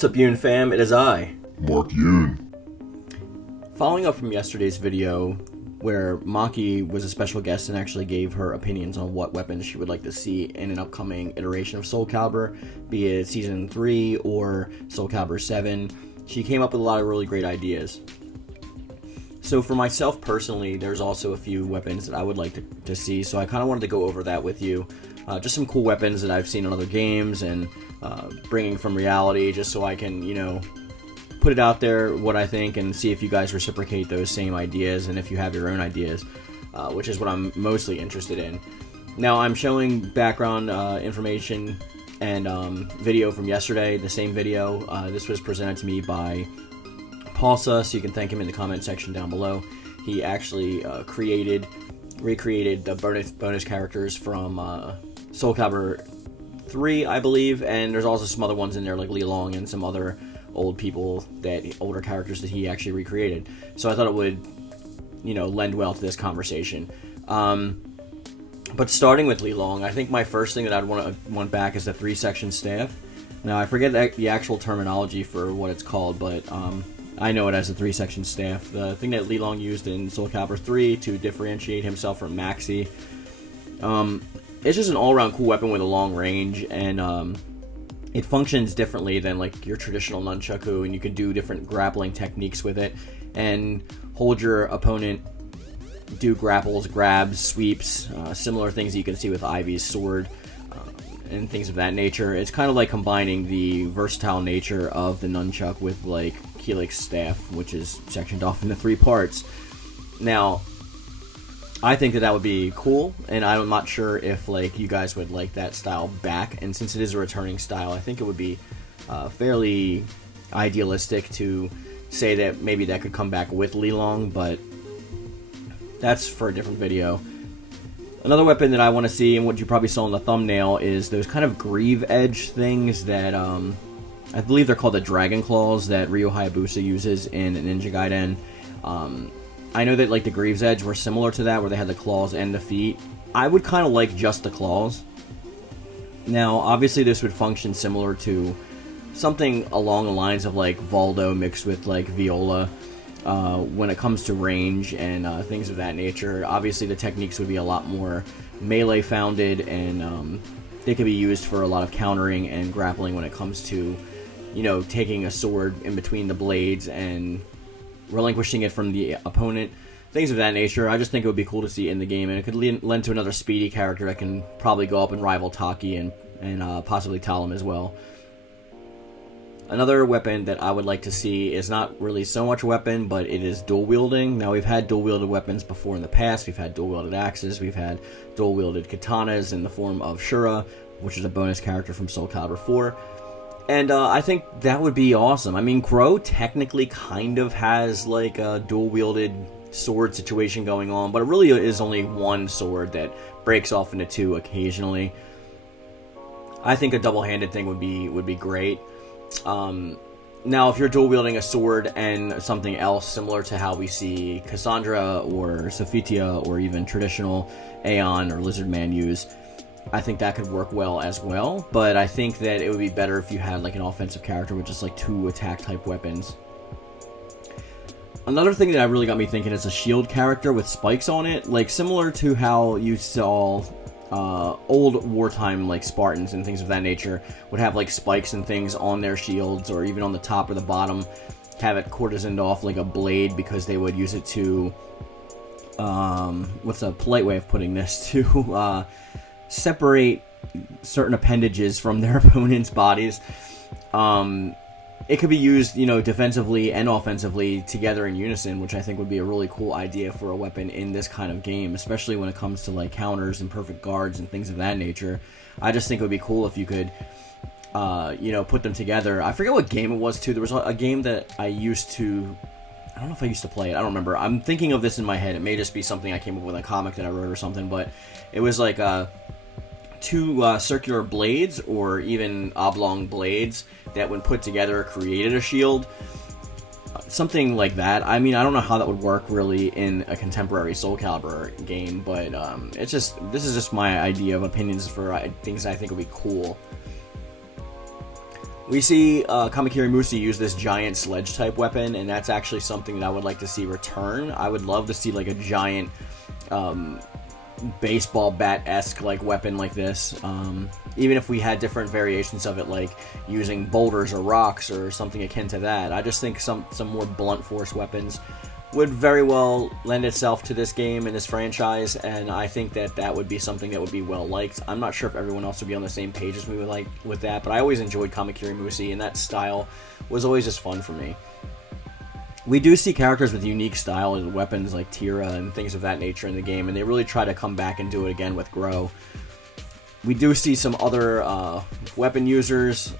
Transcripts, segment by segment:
What's up, Yoon-Fam? It is I, Mark Yoon. Following up from yesterday's video, where Maki was a special guest and actually gave her opinions on what weapons she would like to see in an upcoming iteration of Soul Calibur, be it Season 3 or Soul Calibur 7, she came up with a lot of really great ideas. So for myself personally, there's also a few weapons that I would like to see, so I kind of wanted to go over that with you. Just some cool weapons that I've seen in other games and bringing from reality, just so I can, put it out there what I think and see if you guys reciprocate those same ideas and if you have your own ideas, which is what I'm mostly interested in. Now, I'm showing background information and video from yesterday, the same video. This was presented to me by Paulsa, so you can thank him in the comment section down below. He actually recreated the bonus characters from Soul Calibur 3, I believe, and there's also some other ones in there like Li Long and some other older characters that he actually recreated. So I thought it would, lend well to this conversation. But starting with Li Long, I think my first thing that I'd want back is the 3-section staff. Now, I forget the actual terminology for what it's called, but I know it as a 3-section staff. The thing that Li Long used in Soul Calibur 3 to differentiate himself from Maxi. It's just an all-around cool weapon with a long range, and it functions differently than like your traditional nunchaku, and you can do different grappling techniques with it and hold your opponent, do grapples, grabs, sweeps, similar things that you can see with Ivy's sword, and things of that nature. It's kind of like combining the versatile nature of the nunchuck with like Keelik's staff, which is sectioned off into 3 parts. Now, I think that would be cool, and I'm not sure if you guys would like that style back. And since it is a returning style, I think it would be fairly idealistic to say that maybe that could come back with Li Long, but that's for a different video. Another weapon that I want to see, and what you probably saw in the thumbnail, is those kind of greave edge things that I believe they're called the Dragon Claws that Ryo Hayabusa uses in Ninja Gaiden. I know that the Greaves Edge were similar to that, where they had the claws and the feet. I would kind of like just the claws. Now, obviously this would function similar to something along the lines of Valdo mixed with Viola when it comes to range and things of that nature. Obviously the techniques would be a lot more melee founded, and they could be used for a lot of countering and grappling when it comes to, taking a sword in between the blades and relinquishing it from the opponent, things of that nature. I just think it would be cool to see in the game, and it could lend to another speedy character that can probably go up and rival Taki and possibly Talim as well. Another weapon that I would like to see is not really so much a weapon, but it is dual wielding. Now, we've had dual wielded weapons before in the past. We've had dual wielded axes, we've had dual wielded katanas in the form of Shura, which is a bonus character from Soul Calibur 4. And I think that would be awesome. I mean, Crow technically kind of has a dual-wielded sword situation going on, but it really is only one sword that breaks off into 2 occasionally. I think a double-handed thing would be great. Now, if you're dual-wielding a sword and something else similar to how we see Cassandra or Sophitia or even traditional Aeon or Lizard Man use, I think that could work well as well, but I think that it would be better if you had an offensive character with just 2 attack type weapons. Another thing that really got me thinking is a shield character with spikes on it, similar to how you saw old wartime Spartans and things of that nature would have spikes and things on their shields, or even on the top or the bottom, have it courtesaned off like a blade, because they would use it to what's a polite way of putting this, to separate certain appendages from their opponent's bodies. It could be used, defensively and offensively together in unison, which I think would be a really cool idea for a weapon in this kind of game, especially when it comes to counters and perfect guards and things of that nature. I just think it would be cool if you could, put them together. I forget what game it was too. There was a game that I don't know if I used to play it. I don't remember. I'm thinking of this in my head. It may just be something I came up with in a comic that I wrote or something, but it was 2 circular blades, or even oblong blades, that when put together created a shield. Something like that. I mean, I don't know how that would work really in a contemporary Soul Calibur game, but this is just my idea of opinions for things I think would be cool. We see Kamakiri Musi use this giant sledge type weapon, and that's actually something that I would like to see return. I would love to see like a giant baseball bat-esque like weapon like this. Even if we had different variations of it, like using boulders or rocks or something akin to that. I just think some more blunt force weapons would very well lend itself to this game and this franchise, and I think that that would be something that would be well liked. I'm not sure if everyone else would be on the same page as me with that, but I always enjoyed Kamakiri Musi, and that style was always just fun for me. We do see characters with unique style and weapons like Tira and things of that nature in the game, and they really try to come back and do it again with Grow. We do see some other weapon users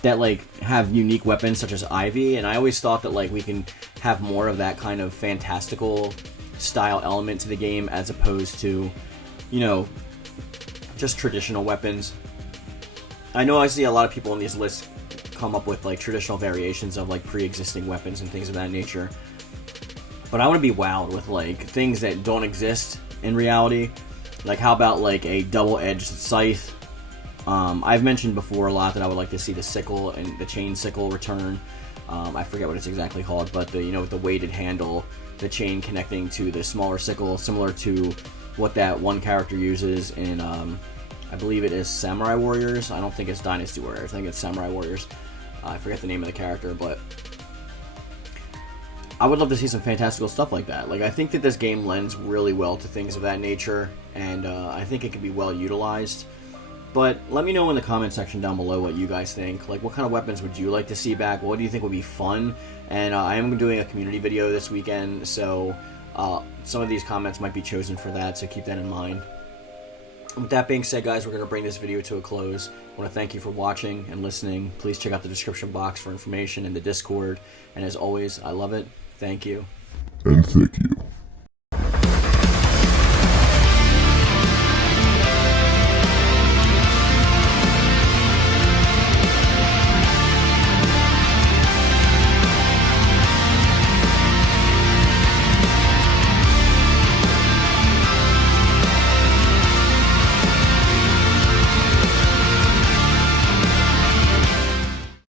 that like have unique weapons such as Ivy, and I always thought that like we can have more of that kind of fantastical style element to the game as opposed to, you know, just traditional weapons. I know I see a lot of people in these lists come up with like traditional variations of like pre-existing weapons and things of that nature, but I want to be wowed with like things that don't exist in reality. Like how about like a double-edged scythe? I've mentioned before a lot that I would like to see the sickle and the chain sickle return. I forget what it's exactly called, but the, you know, with the weighted handle, the chain connecting to the smaller sickle, similar to what that one character uses in, I believe it is Samurai Warriors. I don't think it's Dynasty Warriors. I think it's Samurai Warriors. I forget the name of the character, but I would love to see some fantastical stuff like that. Like, I think that this game lends really well to things of that nature, and I think it can be well utilized. But let me know in the comment section down below what you guys think. Like, what kind of weapons would you like to see back? What do you think would be fun? And I am doing a community video this weekend, so some of these comments might be chosen for that, so keep that in mind. With that being said, guys, we're going to bring this video to a close. I want to thank you for watching and listening. Please check out the description box for information in the Discord. And as always, I love it. Thank you. And thank you.